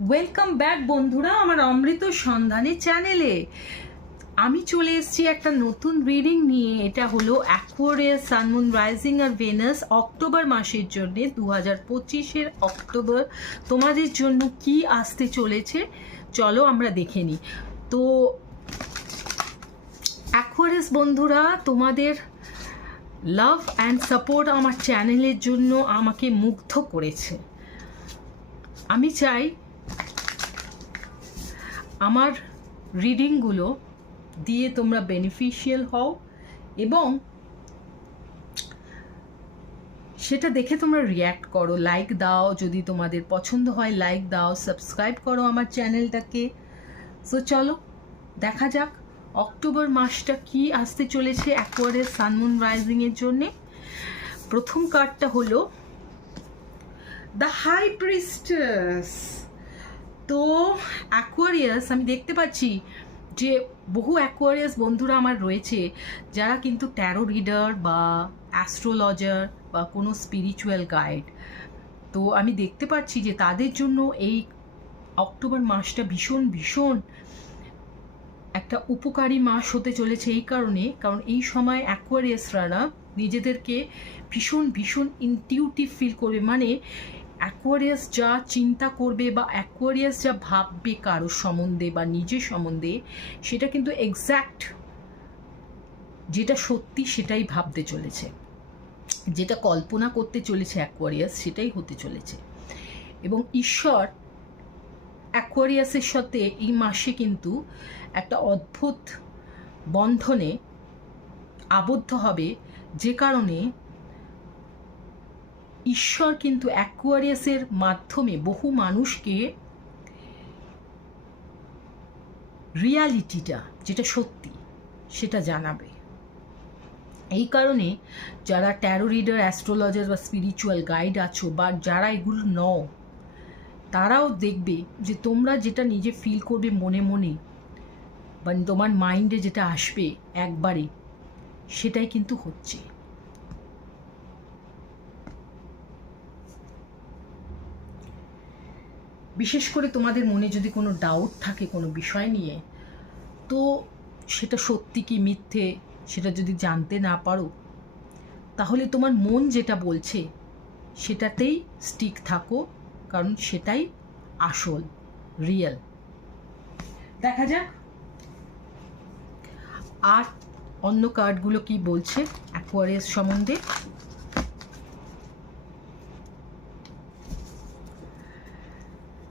Welcome back বন্ধুরা আমার অমৃত সন্ধানে চ্যানেলে। আমি চলে এসেছি একটা নতুন রিডিং নিয়ে। এটা হলো অ্যাকোয়ারিয়াস সানমুন রাইজিং আর ভেনাস অক্টোবর মাসের জন্য 2025-এর অক্টোবর তোমাদের জন্য কি আসতে চলেছে চলো আমরা দেখে নিই। তো অ্যাকোয়ারিয়াস বন্ধুরা, তোমাদের লাভ অ্যান্ড সাপোর্ট আমার চ্যানেলের জন্য আমাকে মুগ্ধ করেছে। আমি চাই আমার রিডিংগুলো দিয়ে তোমরা বেনিফিশিয়াল হও এবং সেটা দেখে তোমরা রিয়্যাক্ট করো, লাইক দাও, যদি তোমাদের পছন্দ হয় লাইক দাও, সাবস্ক্রাইব করো আমার চ্যানেলটাকে। সো চলো দেখা যাক অক্টোবর মাসটা কি আসতে চলেছে অ্যাকোয়ারিয়াস সানমুন রাইজিংয়ের জন্যে। প্রথম কার্ডটা হলো দ্য হাই প্রিস্টেস। তো অ্যাকোয়ারিয়াস, আমি দেখতে পাচ্ছি যে বহু অ্যাকোয়ারিয়াস বন্ধুরা আমার রয়েছে যারা কিন্তু ট্যারো রিডার বা অ্যাস্ট্রোলজার বা কোনো স্পিরিচুয়াল গাইড। তো আমি দেখতে পাচ্ছি যে তাদের জন্য এই অক্টোবর মাসটা ভীষণ ভীষণ একটা উপকারী মাস হতে চলেছে। এই কারণ এই সময় অ্যাকোয়ারিয়াসরা নিজেদেরকে ভীষণ ভীষণ ইনটিউটিভ ফিল করবে। মানে অ্যাকোয়ারিয়াস যা চিন্তা করবে বা অ্যাকোয়ারিয়াস যা ভাববে কারোর সম্বন্ধে বা নিজের সম্বন্ধে, সেটা কিন্তু এক্স্যাক্ট যেটা সত্যি সেটাই ভাবতে চলেছে, যেটা কল্পনা করতে চলেছে অ্যাকোয়ারিয়াস সেটাই হতে চলেছে। এবং ঈশ্বর অ্যাকোয়ারিয়াসের সাথে এই মাসে কিন্তু একটা অদ্ভুত বন্ধনে আবদ্ধ হবে, যে কারণে ঈশ্বর কিন্তু অ্যাকোয়ারিয়াসের মাধ্যমে বহু মানুষকে রিয়ালিটিটা যেটা সত্যি সেটা জানাবে। এই কারণে যারা ট্যারো রিডার, অ্যাস্ট্রোলজার বা স্পিরিচুয়াল গাইড আছো বা যারা এগুলো নও, তারাও দেখবে যে তোমরা যেটা নিজে ফিল করবে মনে মনে বা তোমার মাইন্ডে যেটা আসবে একবারে, সেটাই কিন্তু হচ্ছে। বিশেষ করে তোমাদের মনে যদি কোনো ডাউট থাকে কোনো বিষয় নিয়ে, তো সেটা সত্যি কি মিথ্যে সেটা যদি জানতে না পারো, তাহলে তোমার মন যেটা বলছে সেটাতেই স্টিক থাকো, কারণ সেটাই আসল, রিয়েল। দেখা যাক আর অন্য কার্ডগুলো কি বলছে অ্যাকোয়ারিয়াস সম্বন্ধে।